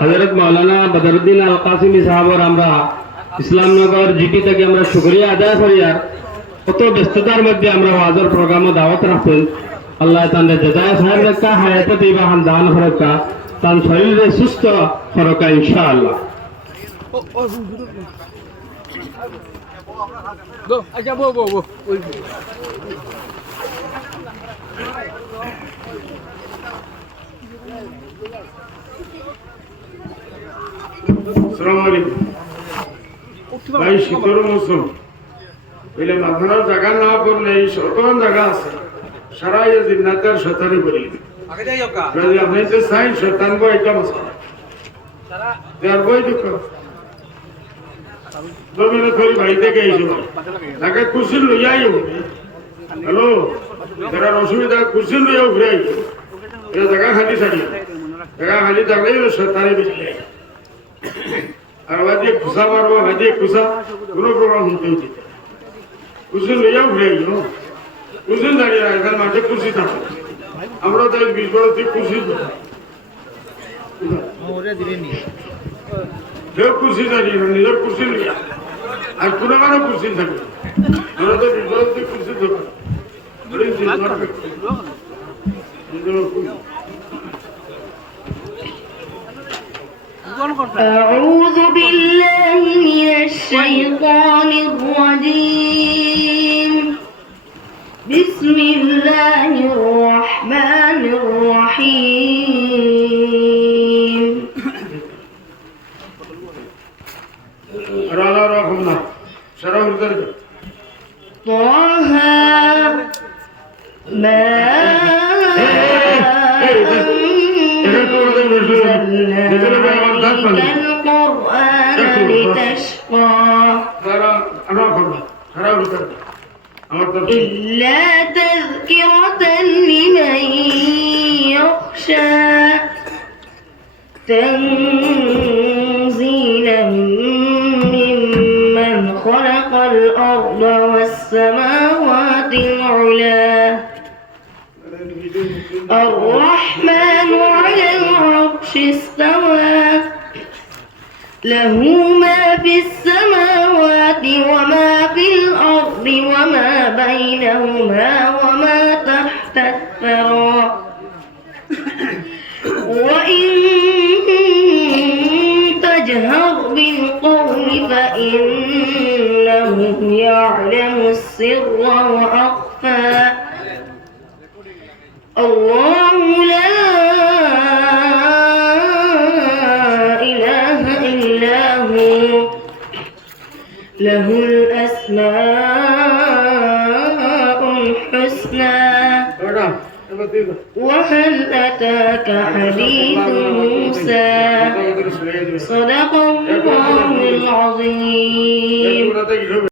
হযরত মাওলানা বদরুদ্দিন আল কাসিমি সাহেবের আমরা ইসলামনগর জিপি থেকে আমরা শুকরিয়া আদায় করি। আর কত ব্যস্ততার মধ্যে আমরা ওয়াজের প্রোগ্রামে দাওয়াত রাখছেন। আল্লাহ তাআলা জাযায়ে খায়ের রাখা, হায়াতে তৈবা দান করকা, তার শরীরে সুস্থ করকা ইনশাআল্লাহ। আচ্ছা বো বো বো আসসালামু আলাইকুম ভাই। শীতের মৌসুম বলে আপনার জায়গা না করলে এই শতমান জায়গা আছে সারা জিন্নাতের শতানি করি আপনি তো চাই শতান বই এটা মশলা দেড় বই দুঃখ জমিনে থরি বাড়ি থেকে এইসব তাকে খুশি লইয়াই হ্যালো যারা অসুবিধা খুশি লইয়াও ঘুরে আইসো এটা জায়গা খালি থাকি জায়গা খালি থাকলেই শতানি বেশি আর বাদিয়ে খুশা মারবো বাদিয়ে খুশা কোনো প্রোগ্রাম হতে হতে খুশি লইয়াও ঘুরে আইসো খুশি দাঁড়িয়ে এখানে মাঠে খুশি থাকো আমরা তাই 20 বছর থেকে খুশি খুশি দাঁড়িয়ে নিজের খুশি লইয়া আর কোনো কারো খুশি থাকবে আমরা তো 20 বছর থেকে খুশি থাকো أعوذ بالله من الشيطان الرجيم. بسم الله الرحمن الرحيم. رالا رحمنا شرف الدرجة طه ما القرآن لتشقى إلا تذكرة لمن يخشى تنزيلا ممن خلق الأرض والسماوات العلى الرحمن على العرش استوى له ما في السماوات وما في الأرض وما بينهما وما تحت الثرى وإن تجهر بالقول فإنه يعلم السر وأخفى الله لا إله إلا هو له الأسماء الحسنى وهل أتاك حديث موسى صدق الله العظيم.